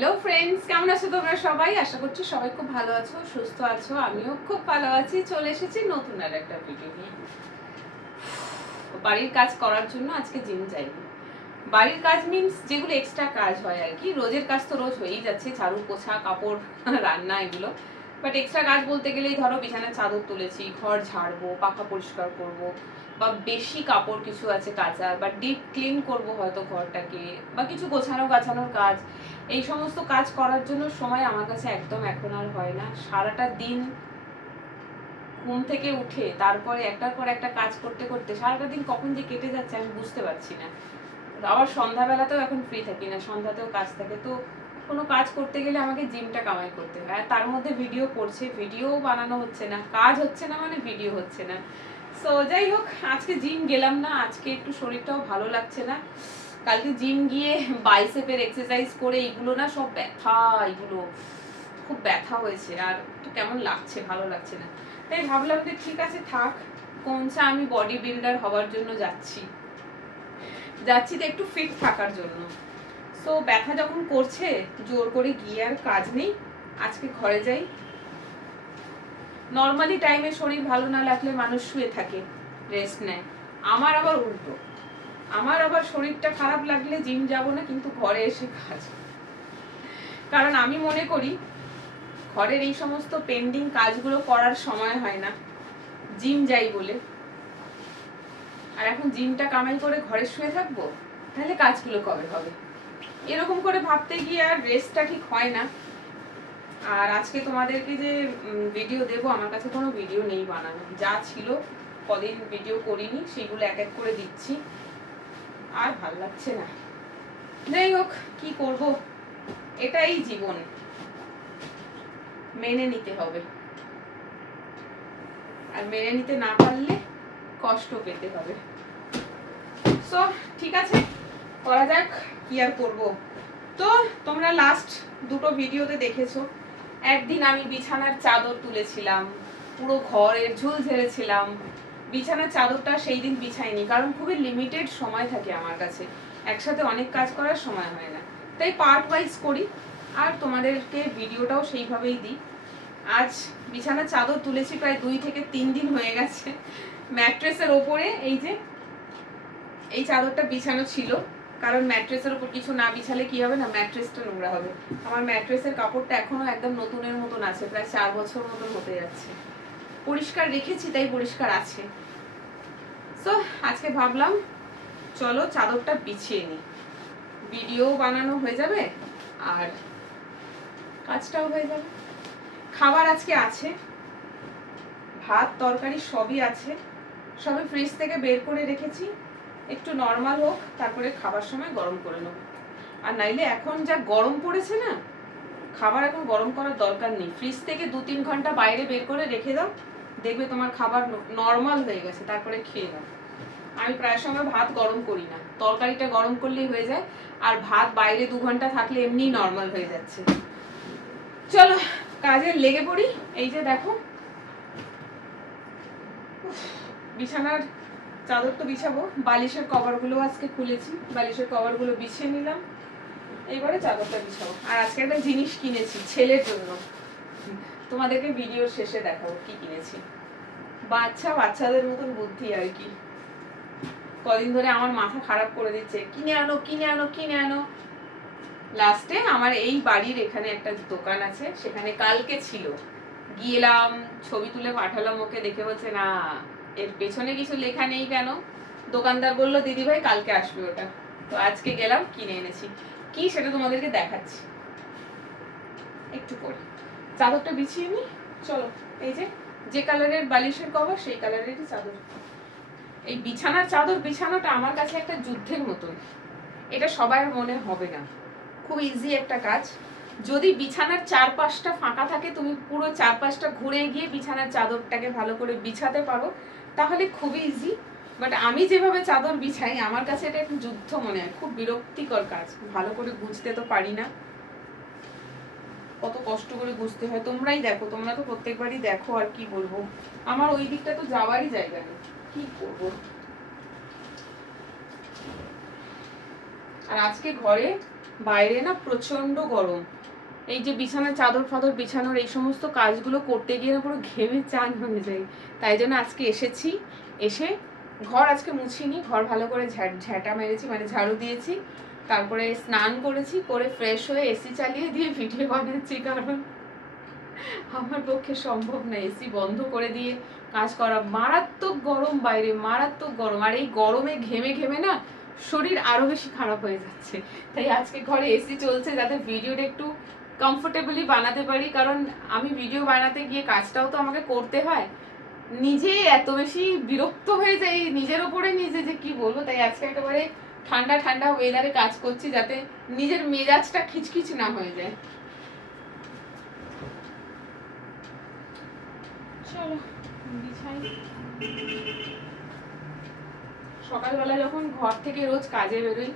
Hello friends, কেমন আছো তোমরা সবাই? আশা করছি সবাই খুব ভালো আছো, সুস্থ আছো। আমিও খুব ভালো আছি। চলে এসেছি নতুন আর একটা ভিডিও নিয়ে। বাড়ির কাজ করার জন্য আজকে জিম যাইনি। বাড়ির কাজ মিন্স যেগুলো এক্সট্রা কাজ হয় আর কি। রোজের কাজ তো রোজ হয়েই যাচ্ছে, ঝাড়ু পোছা কাপড় রান্না এগুলো। বাট এক্সট্রা কাজ বলতে গেলেই ধরো বিছানার চাদর তুলেছি, ঘর ঝাড়বো, পাখা পরিষ্কার করব, বা বেশি কাপড় কিছু আছে কাচার, বা ডিপ ক্লিন করব হয়তো ঘরটাকে, বা কিছু গোছানো গাছানোর কাজ। এই সমস্ত কাজ করার জন্য সময় আমার কাছে একদম এখন আর হয় না। সারাটা দিন ঘুম থেকে উঠে তারপরে একটার পর একটা কাজ করতে করতে সারাটা দিন কখন যে কেটে যাচ্ছে আমি বুঝতে পারছি না। আবার সন্ধ্যাবেলাতেও এখন ফ্রি থাকি না, সন্ধ্যাতেও কাজ থাকে। তো কোনো কাজ করতে গেলে আমাকে জিমটা কামাই করতে হয়। আর তার মধ্যে ভিডিও করছে, ভিডিও বানানো হচ্ছে না, কাজ হচ্ছে না মানে ভিডিও হচ্ছে না। সো যাই হোক, আজকে জিম গেলাম না। আজকে একটু শরীরটাও ভালো লাগছে না। কালকে জিম গিয়ে বাইসেপের এক্সারসাইজ করে এগুলো না সব ব্যথা, এগুলো খুব ব্যথা হয়েছে। আর একটু কেমন লাগছে, ভালো লাগছে না। তাই ভাবলাম যে ঠিক আছে থাক, কোনটা আমি বডি বিল্ডার হওয়ার জন্য যাচ্ছি তো একটু ফিট থাকার জন্য। সো ব্যথা যখন করছে, জোর করে গিয়ে আর কাজ নেই, আজকে ঘরে যাই। নর্মালি টাইমে শরীর ভালো না লাগলে মানুষ শুয়ে থাকে, রেস্ট নেয়। আমার আবার উল্টো, আমার আবার শরীরটা খারাপ লাগলে জিম যাব না, কিন্তু ঘরে এসে কাজ। কারণ আমি মনে করি ঘরের এই সমস্ত পেন্ডিং কাজগুলো করার সময় হয় না, জিম যাই বলে। আর এখন জিমটা কামাই করে ঘরে শুয়ে থাকবো, তাহলে কাজগুলো কবে হবে? এরকম করে ভাবতে গিয়ে আর রেস্টটা ঠিক হয় না। আর আজকে তোমাদেরকে যে ভিডিও দেব, আমার কাছে কোনো ভিডিও নেই বানানো। যা ছিল কদিন ভিডিও করিনি, সেগুলো এক এক করে দিচ্ছি। আর ভাল লাগছে না। যাই হোক, কি করব, এটাই জীবন, মেনে নিতে হবে। আর মেনে নিতে না পারলে কষ্ট পেতে হবে। সো ঠিক আছে, করা যাক, কি আর করব। তো তোমরা লাস্ট দুটো ভিডিওতে দেখেছো, একদিন আমি বিছানার চাদর তুলেছিলাম, পুরো ঘরের ঝুল ঝেড়েছিলাম। বিছানার চাদরটা সেই দিন বিছাইনি, কারণ খুবই লিমিটেড সময় থাকে আমার কাছে, একসাথে অনেক কাজ করার সময় হয় না। তাই পার্ট ওয়াইজ করি, আর তোমাদেরকে ভিডিওটাও সেইভাবেই দিই। আজ বিছানার চাদর তুলেছি, প্রায় 2 থেকে 3 দিন হয়ে গেছে। ম্যাট্রেসের ওপরে এই চাদরটা বিছানো ছিল, কারণ ম্যাট্রেসের উপর কিছু না বিছালে কি হবে না, ম্যাট্রেসটা নোংরা হবে। আমার ম্যাট্রেসের কাপড়টা এখনো একদম নতুনের মতন আছে, প্রায় 4 বছর মতন হতে যাচ্ছে। পরিষ্কার রেখেছি তাই পরিষ্কার আছে। সো আজকে ভাবলাম চলো চাদরটা বিছিয়ে নিই, ভিডিও বানানো হয়ে যাবে আর কাজটাও হয়ে যাবে। খাবার আজকে আছে, ভাত তরকারি সবই আছে, সবই ফ্রিজ থেকে বের করে রেখেছি। একটু নর্মাল হোক, তারপরে খাবার সময় গরম করে নেব। আর নাইলে এখন যা গরম পড়েছে না, খাবার এখন গরম করার দরকার নেই। ফ্রিজ থেকে 2-3 ঘন্টা বাইরে বের করে রেখে দাও, দেখবে তোমার খাবার নর্মাল হয়ে গেছে, তারপরে খেয়ে নাও। আমি প্রায় সময় ভাত গরম করি না, তরকারিটা গরম করলেই হয়ে যায়। আর ভাত বাইরে 2 ঘন্টা থাকলে এমনিই নর্মাল হয়ে যাচ্ছে। চলো কাজে লেগে পড়ি। এই যে দেখো, বিছানার চাদর তো বিছাবো, বালিশের কভারগুলো আজকে খুলেছি, বালিশের কভারগুলো বিছিয়ে নিলাম। এইবারে চাদরটা বিছাবো। আর আজকে একটা জিনিস কিনেছি ছেলের জন্য, তোমাদেরকে ভিডিওর শেষে দেখাবো কি কিনেছি। বাচ্চাদের মতন বুদ্ধি আর কি। কদিন ধরে আমার মাথা খারাপ করে দিচ্ছে, কিনে আনো কিনে আনো কিনে আনো। লাস্টে আমার এই বাড়ির এখানে একটা দোকান আছে, সেখানে কালকে ছিল, গিয়েলাম, ছবি তুলে পাঠালাম ওকে, দেখে বলছে না এর পেছনে কিছু লেখা নেই কেন। দোকানদার বললো দিদি ভাই কালকে আসবে ওটা। তো আজকে গেলাম, কিনে এনেছি। কি সেটা তোমাদেরকে দেখাচ্ছি একটু পরে। চাদরটা বিছিয়ে নি, চলো। এই যে কালারের বালিশের কভার, সেই কালারেরই চাদর। এই বিছানার চাদর বিছানোটা আমার কাছে একটা যুদ্ধের মতন। এটা সবার মনে হবে না, খুব ইজি একটা কাজ। যদি বিছানার চারপাশটা ফাঁকা থাকে, তুমি পুরো চারপাশটা ঘুরে গিয়ে বিছানার চাদরটাকে ভালো করে বিছাতে পারো, তাহলে খুবই ইজি। বাট আমি যেভাবে চাদর বিছাই, আমার কাছে এটা একটা যুদ্ধ মনে হয়, খুব বিরক্তিকর কাজ। ভালো করে গুছতে তো পারি না, কত কষ্ট করে গুছতে হয়। তোমরাই দেখো, তোমরা তো প্রত্যেকবারই দেখো, আর কি বলবো। আমার ওই দিকটা তো যাওয়ারই জায়গা নেই, কি করবো। আর আজকে ঘরে বাইরে না প্রচন্ড গরম। এই যে বিছানার চাদর ফাদর বিছানোর এই সমস্ত কাজগুলো করতে গিয়ে না পুরো ঘেমে চান হয়ে যায়। তাই জন্য আজকে এসেছি, এসে ঘর আজকে মুছিনি, ঘর ভালো করে ঝাঁটা মেরেছি, মানে ঝাড়ু দিয়েছি, তারপরে স্নান করেছি, করে ফ্রেশ হয়ে এসি চালিয়ে দিয়ে ভিডিও বানাচ্ছি। কারণ আমার পক্ষে সম্ভব না এসি বন্ধ করে দিয়ে কাজ করা। মারাত্মক গরম বাইরে, মারাত্মক গরম। আর এই গরমে ঘেমে ঘেমে না শরীর আরো বেশি খারাপ হয়ে যাচ্ছে। তাই আজকে ঘরে এসি চলছে যাতে ভিডিওটা একটু কমফোর্টেবলি বানাতে পারি। কারণ আমি ভিডিও বানাতে গিয়ে কাজটাও তো আমাকে করতে হয়, নিজে এত বেশি বিরক্ত হয়ে যাই নিজের ওপরে নিজে, যে কি বলবো। তাই আজকে একেবারে ঠান্ডা ঠান্ডা ওয়েদারে কাজ করছি যাতে নিজের মেজাজটা খিচখিচ না হয়ে যায়। চলো বিছাই। সকালবেলা যখন ঘর থেকে রোজ কাজে বেরোই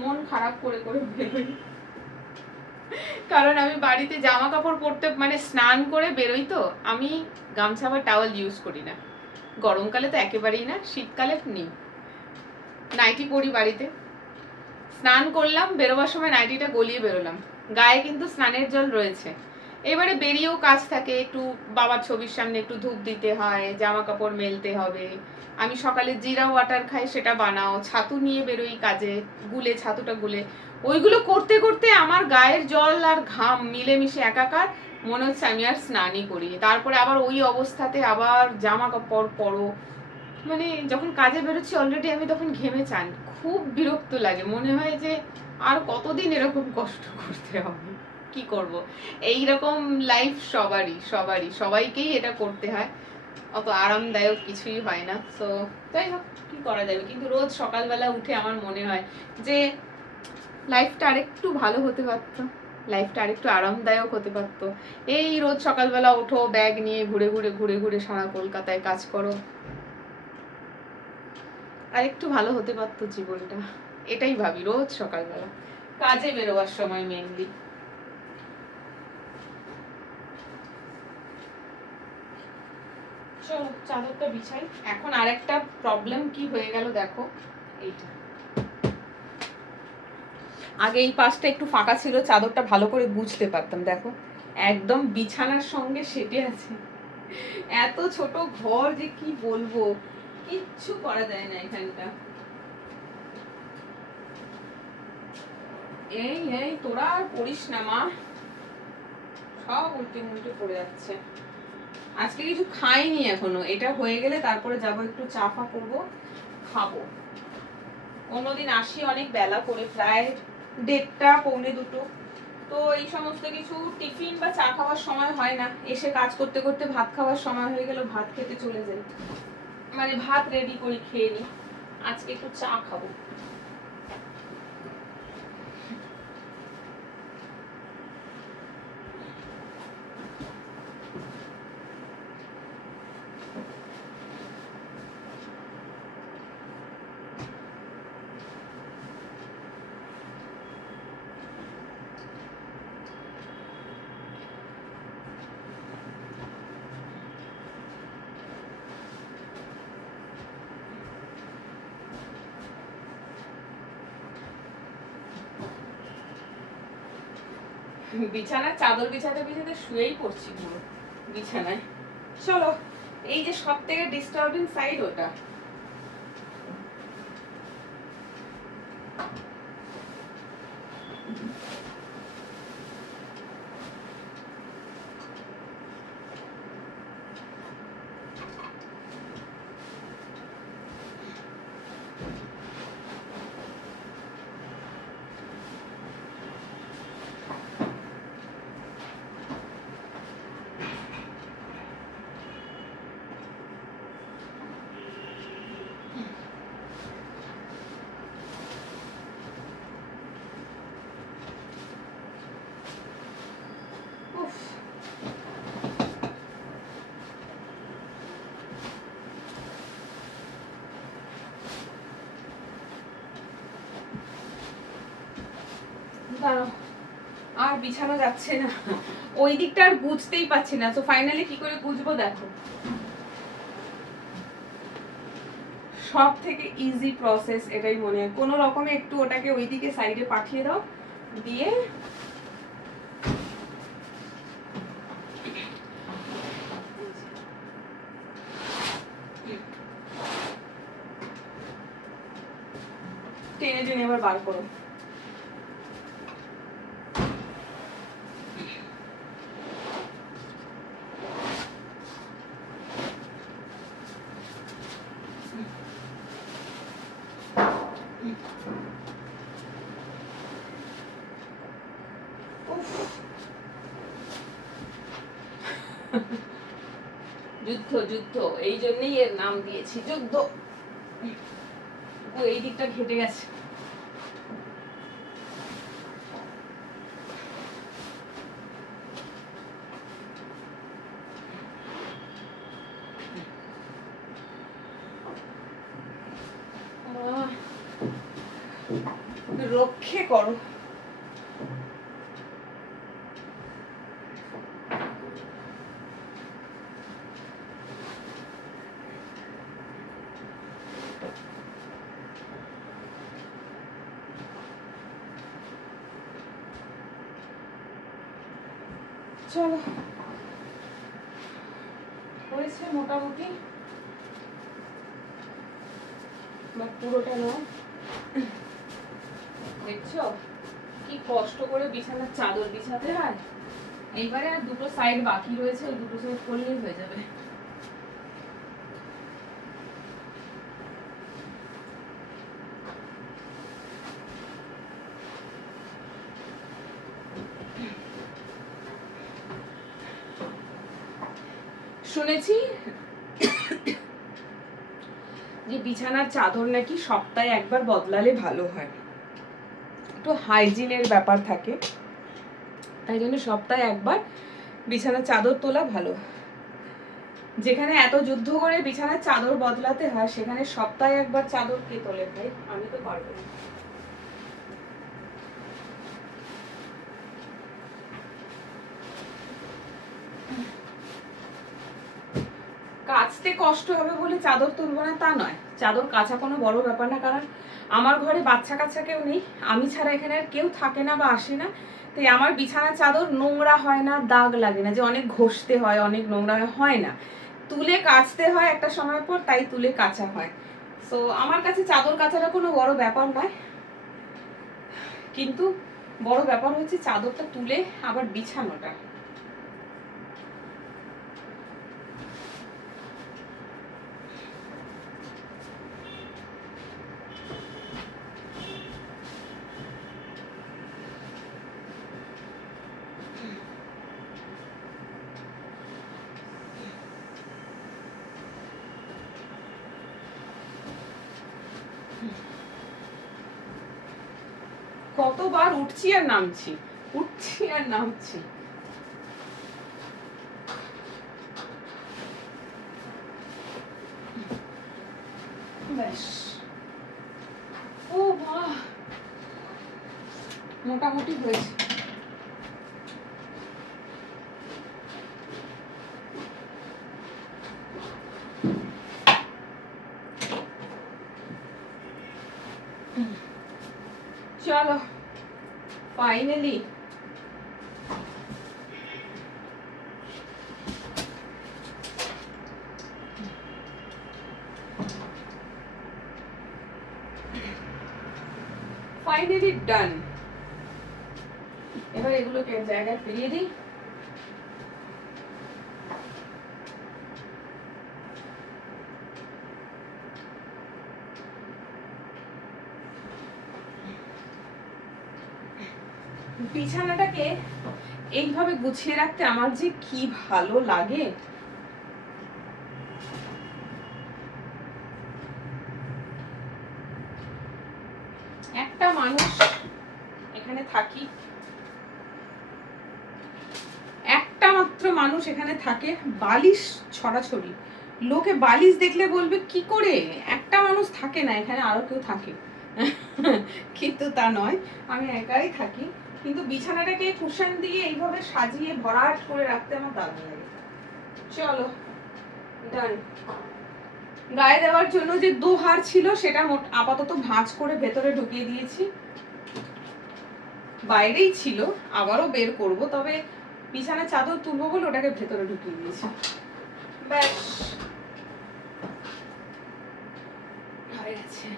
মন খারাপ করে করে বেরোই, কারণ আমি বাড়িতে জামা কাপড় পরতে মানে স্নান করে বেরোই, তো আমি গামছা বা টাওয়েল ইউজ করি না। গরমকালে তো একেবারেই না, শীতকালে নিই। নাইটি পরি বাড়িতে, স্নান করলাম, বেরোবার সময় নাইটিটা গলিয়ে বেরোলাম, গায়ে কিন্তু স্নানের জল রয়েছে। এবারে বেরিয়েও কাজ থাকে, একটু বাবার ছবির সামনে একটু ধূপ দিতে হয়, জামা কাপড় মেলতে হবে। আমি সকালে জিরা ওয়াটার খাই, সেটা বানাও, ছাতু নিয়ে বেরোই কাজে, গুলে ছাতুটা গুলে, ওইগুলো করতে করতে আমার গায়ের জল আর ঘাম মিলেমিশে একাকার, মনে হচ্ছে আমি আর স্নানই করি। তারপরে আবার ওই অবস্থাতে আবার জামা কাপড় পরো, মানে যখন কাজে বেরোচ্ছি অলরেডি আমি তখন ঘেমে চান, খুব বিরক্ত লাগে। মনে হয় যে আর কতদিন এরকম কষ্ট করতে হবে, কি করব। এইরকম লাইফ সবারই সবারই সবাইকেই এটা করতে হয়, অত আরামদায়ক কিছুই হয় না। তো যাই হোক, কি করা যাবে। কিন্তু রোজ সকালবেলা উঠে আমার মনে হয় যে লাইফটা আরেকটু ভালো হতে পারতো, লাইফটা আরেকটু আরামদায়ক হতে পারতো। এই রোজ সকালবেলা ওঠো, ব্যাগ নিয়ে ঘুরে ঘুরে ঘুরে ঘুরে সারা কলকাতায় কাজ করো, আর একটু ভালো হতে পারতো জীবনটা। এটাই ভাবি রোজ সকালবেলা কাজে বেরোবার সময় মেনলি। চলো চাদরটা বিছাই। এখন আরেকটা প্রবলেম কি হয়ে গেল দেখো, এইটা আগে এই পাশটা একটু ফাঁকা ছিল, চাদরটা ভালো করে বুঝতে পারতাম, দেখো একদম বিছানার সঙ্গে সেটে আছে। এত ছোট ঘর যে কি বলবো, কিচ্ছু করা যায় না এখানটা। এই এই তোরা আর পড়িস না মা, সব উল্টে মুল্টে পড়ে যাচ্ছে। আজকে কিছু খাইনি এখনো, এটা হয়ে গেলে তারপরে যাব একটু চা ফা করবো, খাবো। অন্যদিন আসি অনেক বেলা করে, প্রায় 1:30 পৌনে 2, তো এই সমস্ত কিছু টিফিন বা চা খাওয়ার সময় হয় না। এসে কাজ করতে করতে ভাত খাওয়ার সময় হয়ে গেল, ভাত খেতে চলে যাই, মানে ভাত রেডি করে খেয়ে নি। আজকে একটু চা খাবো। বিছানার চাদর বিছাতে বিছাতে শুয়েই পড়ছি পুরো বিছানায়। চলো, এই যে সব থেকে ডিস্টার্বিং সাইড ওটা। আর বিছানো যাচ্ছে না, ওই দিকটা আর বুঝতেই পারছি না। তো ফাইনালি কি করে বুঝবো দেখো, সব থেকে ইজি প্রসেস এটাই মনে হয়, কোনো রকমে একটু ওটাকে ওইদিকে সাইডে পাঠিয়ে দাও, দিয়ে টেনে টেনে এবার বার করো। যুদ্ধ যুদ্ধ, এই জন্যই এর নাম দিয়েছি যুদ্ধ। ও এই দিকটা ঘেটে গেছে। রক্ষে করো। চলো, হয়েছে মোটামুটি, পুরোটা নাও। দেখছো কি কষ্ট করে বিছানার চাদর বিছাতে হয়। এইবারে আর দুটো সাইড বাকি রয়েছে, ওই দুটো সাইড করলেই হয়ে যাবে। শুনেছি যে বিছানার চাদর নাকি সপ্তাহে একবার বদলালে ভালো হয়, একটু হাইজিনের ব্যাপার থাকে, তাই জন্য সপ্তাহে একবার বিছানার চাদর তোলা ভালো। যেখানে এত যুদ্ধ করে বিছানার চাদর বদলাতে হয়, সেখানে সপ্তাহে একবার চাদর কে তোলে ভাই? আমি তো পারবো না। কাচতে কষ্ট হবে বলে চাদর তুলবো না তা নয়, চাদর কাচা কোনো বড় ব্যাপার না, কারণ আমার ঘরে বাচ্চা কাচ্চা কেউ নেই, আমি ছাড়া এখানে আর কেউ থাকে না বা আসে না, তাই আমার বিছানার চাদর নোংরা হয় না, দাগ লাগে না, যে অনেক ঘষতে হয়, অনেক নোংরা হয় না, তুলে কাচতে হয় একটা সময় পর, তাই তুলে কাচা হয়। তো আমার কাছে চাদর কাচাটা কোনো বড় ব্যাপার নয়, কিন্তু বড় ব্যাপার হচ্ছে চাদরটা তুলে আবার বিছানোটা। কতবার উঠছি আর নামছি, উঠছি আর নামছি। ব্যাস, ও বাহ, মোটামুটি হয়েছে। চলো ফাইনালি ডান। এবার এগুলোকে জায়গায় ফিরিয়ে দিই। বিছানাটাকে এইভাবে গুছিয়ে রাখতে আমার যে কি ভালো লাগে। একটা মানুষ এখানে থাকি, একটা মাত্র মানুষ এখানে থাকে, বালিশ ছড়াছড়ি, লোকে বালিশ দেখলে বলবে কি করে, একটা মানুষ থাকে না এখানে, আরো কেউ থাকে কিন্তু তা নয়, আমি একাই থাকি, কিন্তু বিছানাটাকে কুশন দিয়ে এইভাবে সাজিয়ে ভরাট করে রাখতে আমার দারুণ লাগে। চলো ডান। গায়ে দেওয়ার জন্য যে দোহার ছিল সেটা আপাতত ভাঁজ করে ভেতরে ঢুকিয়ে দিয়েছি, বাইরেই ছিল, আবারও বের করব, তবে বিছানার চাদর তুলবো বলে ওটাকে ভেতরে ঢুকিয়ে দিয়েছি। ব্যাস হয়ে গেছে।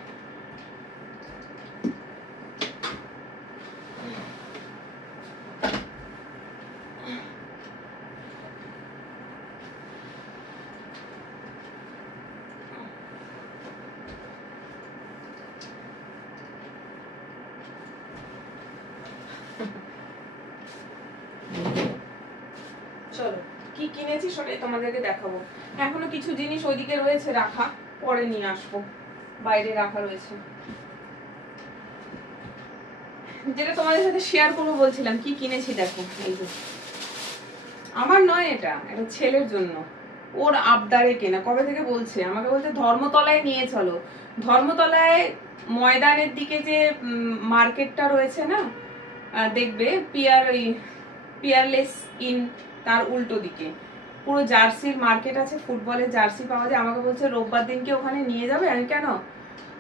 চলো কি কিনেছি সেটাই তোমাদেরকে দেখাবো। এখনো কিছু জিনিস ওইদিকে রয়েছে রাখা, পরে নিয়ে আসবো, বাইরে রাখা রয়েছে। যেটা তোমাদের সাথে শেয়ার করবো বলছিলাম, কি কিনেছি দেখো। এই যে আমার নয়, এটা ছেলের জন্য, ওর আবদারে কেনা। কবে থেকে বলছে, আমাকে বলছে ধর্মতলায় নিয়ে চলো। ধর্মতলায় ময়দানের দিকে যে মার্কেটটা রয়েছে না, দেখবে পিয়ারলেস ইন, তার উল্টো দিকে পুরো জার্সির মার্কেট আছে, ফুটবলের জার্সি পাওয়া যায়। আমাকে বলছে রোববার দিনকে ওখানে নিয়ে যাবে। আমি কেন,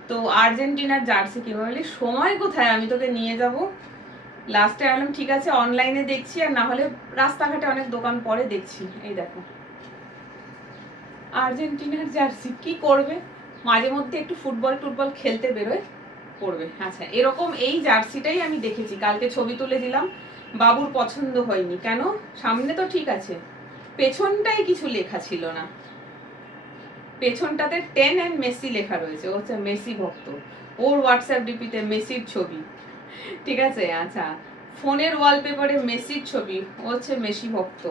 তো আর্জেন্টিনার জার্সি কিনবো। বলি সময় কোথায়, আমি তোকে নিয়ে যাব। লাস্টে আনলাম ঠিক আছে অনলাইনে দেখছি, আর না হলে রাস্তাঘাটে অনেক দোকান পরে দেখছি। এই দেখো আর্জেন্টিনার জার্সি, কি করবে, মাঝে মধ্যে একটু ফুটবল খেলতে বেরোয়, পড়বে। আচ্ছা এরকম এই জার্সিটাই আমি দেখেছি, কালকে ছবি তুলে দিলাম। বাবুর পছন্দ হয়নি, কেন, সামনে তো ঠিক আছে, পেছনটাই কিছু লেখা ছিল না। পেছনটাতে 10 and মেসি লেখা রয়েছে, ও হচ্ছে মেসি ভক্ত, ওর হোয়াটসঅ্যাপ ডিপিতে মেসির ছবি, ঠিক আছে। আচ্ছা ফোনের ওয়ালপেপারে মেসির ছবি, ও হচ্ছে মেসি ভক্ত।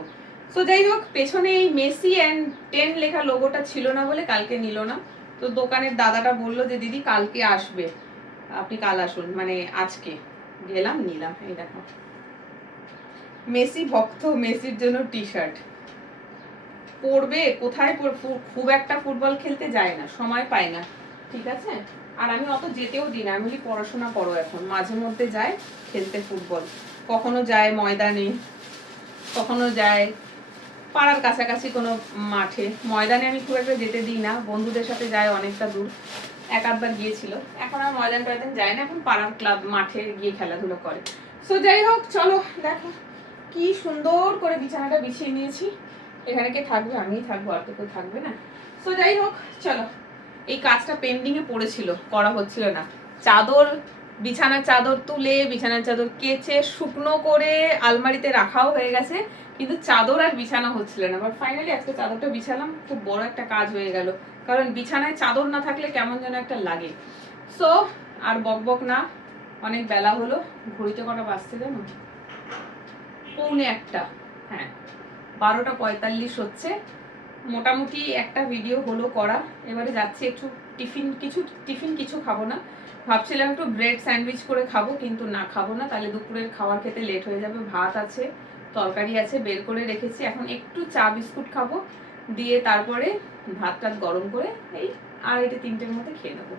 তো যাই হোক, পেছনে এই মেসি অ্যান্ড 10 লেখা লোগোটা ছিল না বলে কালকে নিল না। তো দোকানের দাদাটা বললো যে দিদি কালকে আসবে, আপনি কাল আসুন, মানে আজকে। গেলাম নিলাম। এই দেখো মেসি ভক্ত, মেসির জন্য টি শার্ট পরবে, কোথায় খুব একটা ফুটবল খেলতে যায় না, সময় পায় না, ঠিক আছে। আর আমি অত যেতেও দিই না, আমি বলি পড়াশোনা করো এখন। মাঝে মধ্যে যায় খেলতে ফুটবল, কখনো যায় ময়দানে, কখনো যায় পাড়ার কাছাকাছি কোনো মাঠে। ময়দানে আমি খুব একটা যেতে দিই না, বন্ধুদের সাথে যায় অনেকটা দূর, এক আধবার গিয়েছিল। এখন আর ময়দান টয়দান যায় না, এখন পাড়ার ক্লাব মাঠে গিয়ে খেলাধুলো করে। সো যাই হোক, চলো দেখো কি সুন্দর করে বিছানাটা বিছিয়ে নিয়েছি। এখানে কে থাকবে, আমিই থাকবো, আর তো কেউ থাকবে না। সো যাই হোক চলো, এই কাজটা পেন্ডিং এ পড়েছিল, করা হচ্ছিল না। চাদর, বিছানার চাদর তুলে, বিছানার চাদর কেচে শুকনো করে আলমারিতে রাখাও হয়ে গেছে, কিন্তু চাদর আর বিছানা হচ্ছিল না। বাট ফাইনালি আজকে চাদরটা বিছালাম, খুব বড় একটা কাজ হয়ে গেল, কারণ বিছানায় চাদর না থাকলে কেমন যেন একটা লাগে। সো আর বকবক না, অনেক বেলা হলো। ঘড়িতে কটা বাজছে জানো, 1:45। হ্যাঁ 12:45 হচ্ছে। মোটামুটি একটা ভিডিও হলো করা। এবারে যাচ্ছি একটু টিফিন কিছু খাবো না, ভাবছিলাম একটু ব্রেড স্যান্ডউইচ করে খাবো, কিন্তু না খাবো না, তাহলে দুপুরের খাবার খেতে লেট হয়ে যাবে। ভাত আছে, তরকারি আছে, বের করে রেখেছি, এখন একটু চা বিস্কুট খাবো, দিয়ে তারপরে ভাত টাত গরম করে এই 2:30-3টের মধ্যে খেয়ে নেবো।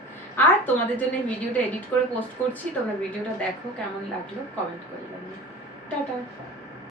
আর তোমাদের জন্য ভিডিওটা এডিট করে পোস্ট করছি, তোমরা ভিডিওটা দেখো, কেমন লাগলো কমেন্ট করে জানিও। টাটা।